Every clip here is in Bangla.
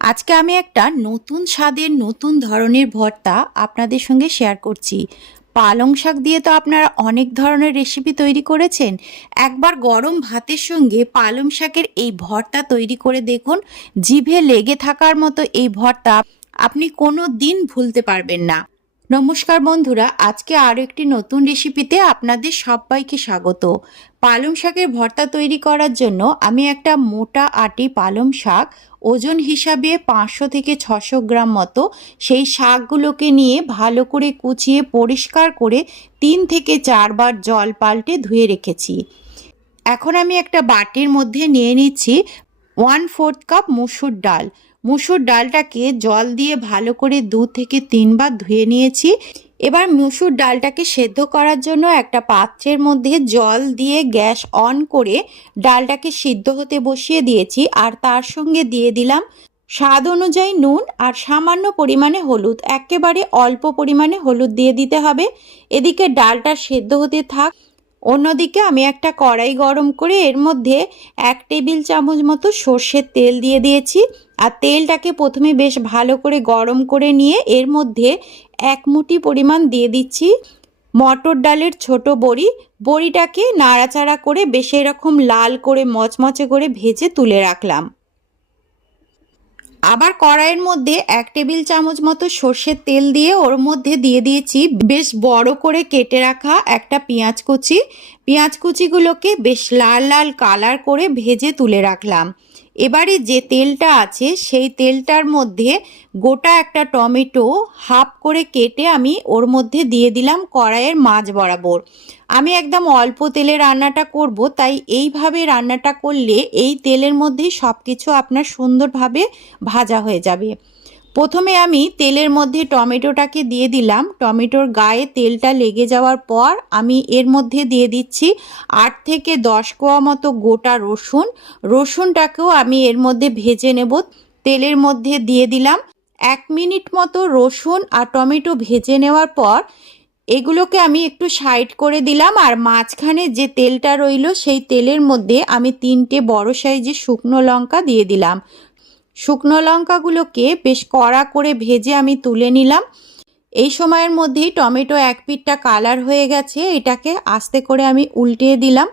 আজকে আমি একটা নতুন স্বাদের নতুন ধরনের ভর্তা আপনাদের সঙ্গে শেয়ার করছি। পালং শাক দিয়ে তো আপনারা অনেক ধরনের রেসিপি তৈরি করেছেন। একবার গরম ভাতের সঙ্গে পালং শাকের এই ভর্তা তৈরি করে দেখুন, জিভে লেগে থাকার মতো এই ভর্তা আপনি কোনো দিন ভুলতে পারবেন না। নমস্কার বন্ধুরা, আজকে আরও একটি নতুন রেসিপিতে আপনাদের সবাইকে স্বাগত। পালং শাকের ভর্তা তৈরি করার জন্য আমি একটা মোটা আটি পালং শাক, ওজন হিসাবে 500 থেকে 600 গ্রাম মতো, সেই শাকগুলোকে নিয়ে ভালো করে কুচিয়ে পরিষ্কার করে 3 থেকে 4 বার জল পাল্টে ধুয়ে রেখেছি। এখন আমি একটা বাটির মধ্যে নিয়ে নিচ্ছি 1/4 কাপ মুসুর ডাল। মুসুর ডালটাকে জল দিয়ে ভালো করে 2 থেকে 3 বার ধুয়ে নিয়েছি। এবার মুসুর ডালটাকে সেদ্ধ করার জন্য একটা পাত্রের মধ্যে জল দিয়ে গ্যাস অন করে ডালটাকে সিদ্ধ হতে বসিয়ে দিয়েছি, আর তার সঙ্গে দিয়ে দিলাম স্বাদ অনুযায়ী নুন আর সামান্য পরিমাণে হলুদ। একেবারে অল্প পরিমাণে হলুদ দিয়ে দিতে হবে। এদিকে ডালটা সেদ্ধ হতে থাক। অন্যদিকে আমি একটা কড়াই গরম করে এর মধ্যে 1 টেবিল চামচ মতো সর্ষের তেল দিয়ে দিয়েছি। আর তেলটাকে প্রথমে বেশ ভালো করে গরম করে নিয়ে এর মধ্যে 1 মুঠি পরিমাণ দিয়ে দিচ্ছি মটর ডালের ছোট বড়ি। বড়িটাকে নাড়াচাড়া করে বেশ এরকম লাল করে মচমচে করে ভেজে তুলে রাখলাম। আবার কড়াইয়ের মধ্যে 1 টেবিল চামচ মতো সর্ষের তেল দিয়ে ওর মধ্যে দিয়ে দিয়েছি বেশ বড় করে কেটে রাখা একটা পেঁয়াজ কুচি। পেঁয়াজ কুচিগুলোকে বেশ লাল লাল কালার করে ভেজে তুলে রাখলাম। এবারে যে তেলটা আছে সেই তেলটার মধ্যে গোটা একটা টমেটো হাফ করে কেটে আমি ওর মধ্যে দিয়ে দিলাম কড়াইয়ের মাঝ বরাবর। আমি একদম অল্প তেলে রান্নাটা করব, তাই এইভাবে রান্নাটা করলে এই তেলের মধ্যেই সব কিছু আপনার সুন্দরভাবে ভাজা হয়ে যাবে। প্রথমে আমি তেলের মধ্যে টমেটোটাকে দিয়ে দিলাম। টমেটোর গায়ে তেলটা লেগে যাওয়ার পর আমি এর মধ্যে দিয়ে দিচ্ছি 8 থেকে 10 কোয়া মতো গোটা রসুন। রসুনটাকেও আমি এর মধ্যে ভেজে নেব। তেলের মধ্যে দিয়ে দিলাম 1 মিনিট মতো রসুন আর টমেটো ভেজে নেওয়ার পর এগুলোকে আমি একটু সাইড করে দিলাম। আর মাঝখানে যে তেলটা রইল সেই তেলের মধ্যে আমি 3টে বড় সাইজের শুকনো লঙ্কা দিয়ে দিলাম। শুকনো লঙ্কাগুলোকে বেশ কড়া করে ভেজে আমি তুলে নিলাম। এই সময়ের মধ্যেই টমেটো এক পিঠটা কালার হয়ে গেছে, এটাকে আস্তে করে আমি উল্টিয়ে দিলাম।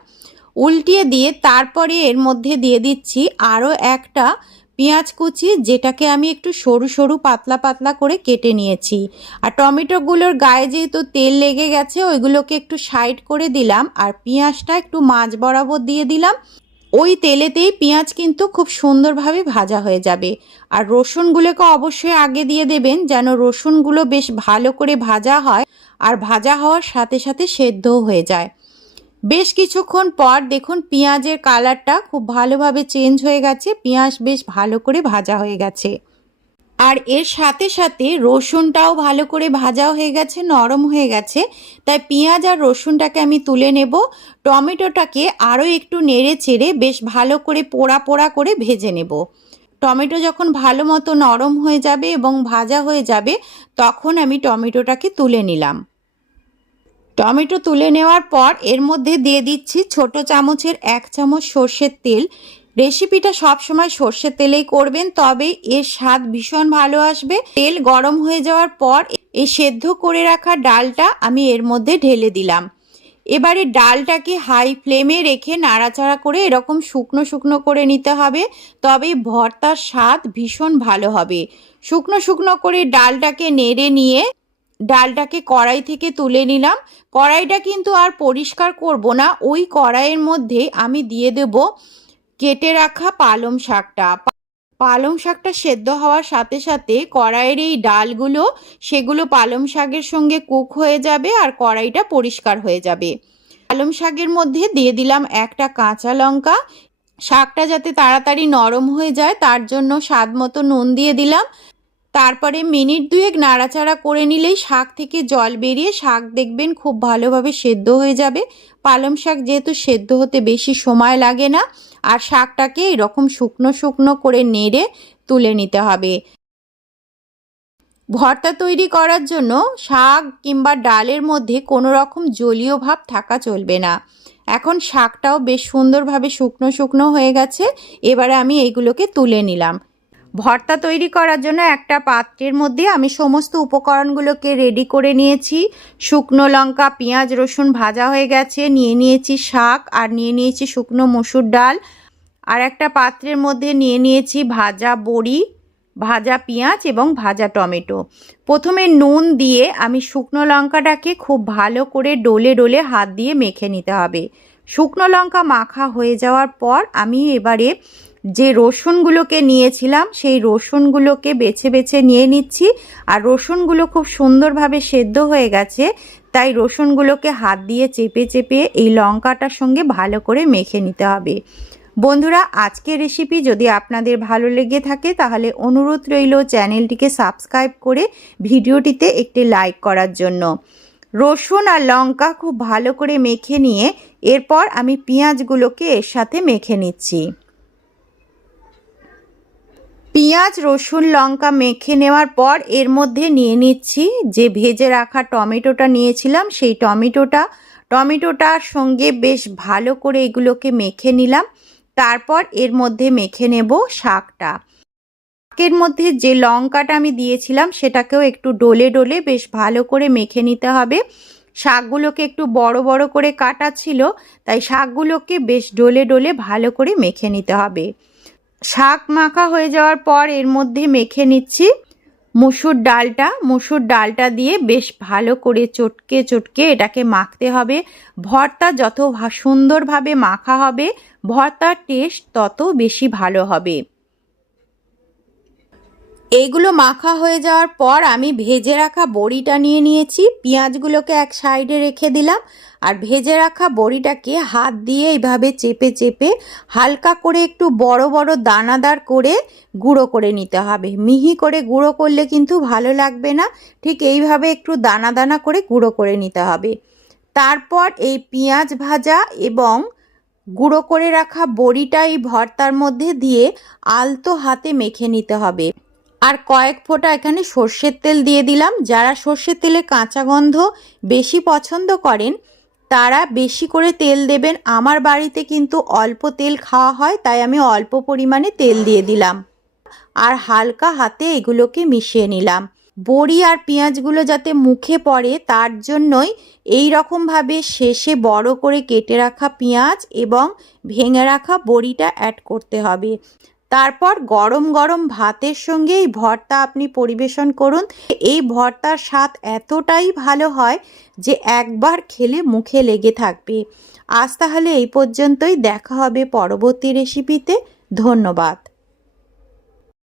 উল্টিয়ে দিয়ে তারপরে এর মধ্যে দিয়ে দিচ্ছি আরও একটা পেঁয়াজ কুচি, যেটাকে আমি একটু সরু সরু পাতলা পাতলা করে কেটে নিয়েছি। আর টমেটোগুলোর গায়ে যেহেতু তেল লেগে গেছে ওইগুলোকে একটু সাইড করে দিলাম, আর পেঁয়াজটা একটু মাঝ বরাবর দিয়ে দিলাম। ওই তেলেতেই পেঁয়াজ কিন্তু খুব সুন্দরভাবে ভাজা হয়ে যাবে। আর রসুনগুলোকে অবশ্যই আগে দিয়ে দেবেন, যেন রসুনগুলো বেশ ভালো করে ভাজা হয় আর ভাজা হওয়ার সাথে সাথে সেদ্ধও হয়ে যায়। বেশ কিছুক্ষণ পর দেখুন পেঁয়াজের কালারটা খুব ভালোভাবে চেঞ্জ হয়ে গেছে, পেঁয়াজ বেশ ভালো করে ভাজা হয়ে গেছে। আর এর সাথে সাথে রসুনটাও ভালো করে ভাজা হয়ে গেছে, নরম হয়ে গেছে। তাই পেঁয়াজ আর রসুনটাকে আমি তুলে নেব। টমেটোটাকে আরও একটু নেড়ে চেড়ে বেশ ভালো করে পোড়া পোড়া করে ভেজে নেব। টমেটো যখন ভালো মতো নরম হয়ে যাবে এবং ভাজা হয়ে যাবে তখন আমি টমেটোটাকে তুলে নিলাম। টমেটো তুলে নেওয়ার পর এর মধ্যে দিয়ে দিচ্ছি ছোট চামচের 1 চামচ সর্ষের তেল। রেসিপিটা সবসময় সর্ষের তেলেই করবেন, তবে এর স্বাদ ভীষণ ভালো আসবে। তেল গরম হয়ে যাওয়ার পর এই সেদ্ধ করে রাখা ডালটা আমি এর মধ্যে ঢেলে দিলাম। এবারে ডালটাকে হাই ফ্লেমে রেখে নাড়াচাড়া করে এরকম শুকনো শুকনো করে নিতে হবে, তবে ভর্তার স্বাদ ভীষণ ভালো হবে। শুকনো শুকনো করে ডালটাকে নেড়ে নিয়ে ডালটাকে কড়াই থেকে তুলে নিলাম। কড়াইটা কিন্তু আর পরিষ্কার করব না, ওই কড়াইয়ের মধ্যে আমি দিয়ে দেব কেটে রাখা পালং শাকটা। পালং শাকটা সেদ্ধ হওয়ার সাথে সাথে কড়াইয়ের এই ডালগুলো সেগুলো পালং শাকের সঙ্গে কুক হয়ে যাবে আর কড়াইটা পরিষ্কার হয়ে যাবে। পালং শাকের মধ্যে দিয়ে দিলাম একটা কাঁচা লঙ্কা। শাকটা যাতে তাড়াতাড়ি নরম হয়ে যায় তার জন্য স্বাদ মতো নুন দিয়ে দিলাম। তারপরে মিনিট 2 নাড়াচাড়া করে নিলেই শাক থেকে জল বেরিয়ে শাক দেখবেন খুব ভালোভাবে সেদ্ধ হয়ে যাবে। পালং শাক যেহেতু সেদ্ধ হতে বেশি সময় লাগে না। আর শাকটাকে এরকম শুকনো শুকনো করে নেড়ে তুলে নিতে হবে। ভর্তা তৈরি করার জন্য শাক কিংবা ডালের মধ্যে কোনো রকম জলীয় ভাব থাকা চলবে না। এখন শাকটাও বেশ সুন্দরভাবে শুকনো শুকনো হয়ে গেছে। এবারে আমি এইগুলোকে তুলে নিলাম। ভর্তা তৈরি করার জন্য একটা পাত্রের মধ্যে আমি সমস্ত উপকরণগুলোকে রেডি করে নিয়েছি। শুকনো লঙ্কা, পেঁয়াজ, রসুন ভাজা হয়ে গেছে। নিয়ে নিয়েছি শাক, আর নিয়ে নিয়েছি শুকনো মসুর ডাল। আর একটা পাত্রের মধ্যে নিয়ে নিয়েছি ভাজা বড়ি, ভাজা পেঁয়াজ এবং ভাজা টমেটো। প্রথমে নুন দিয়ে আমি শুকনো লঙ্কাটাকে খুব ভালো করে ডলে ডলে হাত দিয়ে মেখে নিতে হবে। শুকনো লঙ্কা মাখা হয়ে যাওয়ার পর আমি এবারে যে রসুনগুলোকে নিয়েছিলাম সেই রসুনগুলোকে বেছে বেছে নিয়ে নিচ্ছি। আর রসুনগুলো খুব সুন্দরভাবে সেদ্ধ হয়ে গেছে, তাই রসুনগুলোকে হাত দিয়ে চেপে চেপে এই লঙ্কাটার সঙ্গে ভালো করে মেখে নিতে হবে। বন্ধুরা, আজকের রেসিপি যদি আপনাদের ভালো লেগে থাকে তাহলে অনুরোধ রইল চ্যানেলটিকে সাবস্ক্রাইব করে ভিডিওটিতে একটি লাইক করার জন্য। রসুন আর লঙ্কা খুব ভালো করে মেখে নিয়ে এরপর আমি পেঁয়াজগুলোকে এর সাথে মেখে নিচ্ছি। পেঁয়াজ, রসুন, লঙ্কা মেখে নেওয়ার পর এর মধ্যে নিয়ে নিচ্ছি যে ভেজে রাখা টমেটোটা নিয়েছিলাম সেই টমেটোটার সঙ্গে বেশ ভালো করে এগুলোকে মেখে নিলাম। তারপর এর মধ্যে মেখে নেব শাকটা। শাকের মধ্যে যে লঙ্কাটা আমি দিয়েছিলাম সেটাকেও একটু ডলে ডলে বেশ ভালো করে মেখে নিতে হবে। শাকগুলোকে একটু বড় বড় করে কাটা ছিল, তাই শাকগুলোকে বেশ ডলে ডলে ভালো করে মেখে নিতে হবে। শাক মাখা হয়ে যাওয়ার পর এর মধ্যে মেখে নিচ্ছি মসুর ডালটা দিয়ে বেশ ভালো করে চটকে চটকে এটাকে মাখতে হবে। ভর্তা যত সুন্দরভাবে মাখা হবে ভর্তার টেস্ট তত বেশি ভালো হবে। এইগুলো মাখা হয়ে যাওয়ার পর আমি ভেজে রাখা বড়িটা নিয়ে নিয়েছি। পেঁয়াজগুলোকে এক সাইডে রেখে দিলাম, আর ভেজে রাখা বড়িটাকে হাত দিয়ে এইভাবে চেপে চেপে হালকা করে একটু বড় বড় দানাদার করে গুঁড়ো করে নিতে হবে। মিহি করে গুঁড়ো করলে কিন্তু ভালো লাগবে না, ঠিক এইভাবে একটু দানা দানা করে গুঁড়ো করে নিতে হবে। তারপর এই পেঁয়াজ ভাজা এবং গুঁড়ো করে রাখা বড়িটা এই ভর্তার মধ্যে দিয়ে আলতো হাতে মেখে নিতে হবে। আর কয়েক ফোঁটা এখানে সর্ষের তেল দিয়ে দিলাম। যারা সর্ষের তেলে কাঁচা গন্ধ বেশি পছন্দ করেন তারা বেশি করে তেল দেবেন। আমার বাড়িতে কিন্তু অল্প তেল খাওয়া হয়, তাই আমি অল্প পরিমাণে তেল দিয়ে দিলাম। আর হালকা হাতে এগুলোকে মিশিয়ে নিলাম। বড়ি আর পেঁয়াজগুলো যাতে মুখে পড়ে তার জন্যই এই রকমভাবে শেষে বড় করে কেটে রাখা পেঁয়াজ এবং ভেঙে রাখা বড়িটা অ্যাড করতে হবে। তারপর গরম গরম ভাতের সঙ্গে এই ভর্তা আপনি পরিবেশন করুন। এই ভর্তার স্বাদ এতটাই ভালো হয় যে একবার খেলে মুখে লেগে থাকবে। আজ তাহলে এই পর্যন্তই, দেখা হবে পরবর্তী রেসিপিতে। ধন্যবাদ।